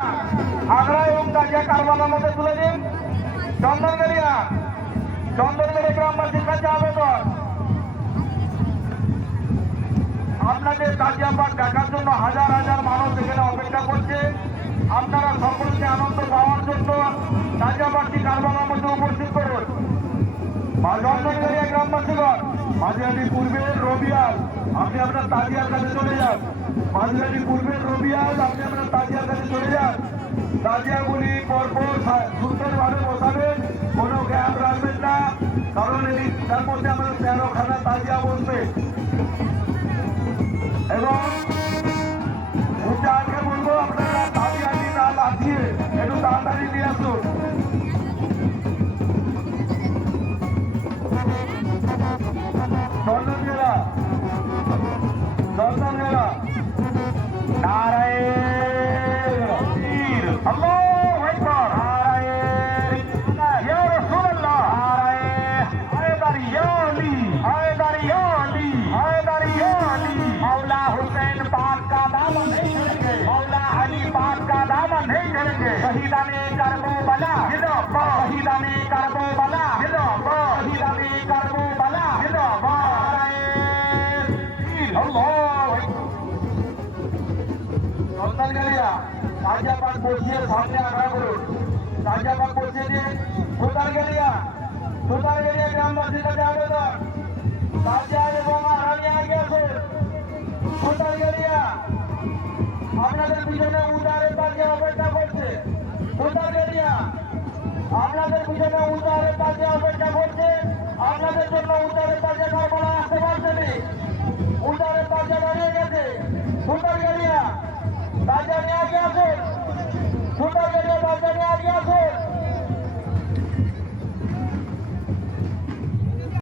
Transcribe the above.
আগ্রা এবং তাজিয়া কারবালার মধ্যে তুলে দিন। চন্দনগাড়ি গ্রামবাসীর কাছে আবেদন, আপনাদের তাজিয়া পাঠ দেখার জন্য হাজার হাজার মানুষ এখানে অপেক্ষা করছে। আপনারা সকলকে আনন্দ পাওয়ার জন্য তাজিয়া পাঠটি কারবালার মধ্যে উপস্থিত করুন। চন্দনগাড়িয়া গ্রামবাসীগণ, মাঝিহাটি পূর্বের রবিয়াল, আপনি আপনার তাজিয়ার কাছে চলে যান। মাঝিহাটি পূর্বের রবিয়াল, আপনি আপনার তাজিয়ার কাছে চলে যান। তাজিয়াগুলি পরপর সুন্দরভাবে বসাবেন, কোনো গ্যাপ রাখবেন না, কারণ এই তার মধ্যে আমাদের 13খানা তাজিয়া বসবে। এবং উচ্চারকে বলবো, আপনারা তাজিয়াটি না লাগিয়ে একটু তাড়াতাড়ি নিয়ে আসুন। চন্দনগেরা शहीदाने करबला शहीदाने करबला शहीदाने करबला চন্দনগেরিয়া তাজিয়া পাঠ বসিয়ে সামনে আগ্রা করুন। তাজিয়া পাঠ বসিয়ে দিয়ে সুতারগেরিয়া গ্রামবাসীর কাছে আবেদন, তাজিয়া এবং আরামি আগে আসুন। সুতারগেরিয়া আপনাদের পিছনে উদারের তাজিয়া অপেক্ষা করছে। সুতারগেরিয়া আপনাদের পিছনে উদারের তাজিয়া অপেক্ষা করছে। আপনাদের জন্য উদারের তাজিয়া কারবালা আসতে পারছেনি, উদারের তাজিয়া দাঁড়িয়ে গেছে। সুতারগেরিয়া তাজিয়া নিয়ে আগে আসুন।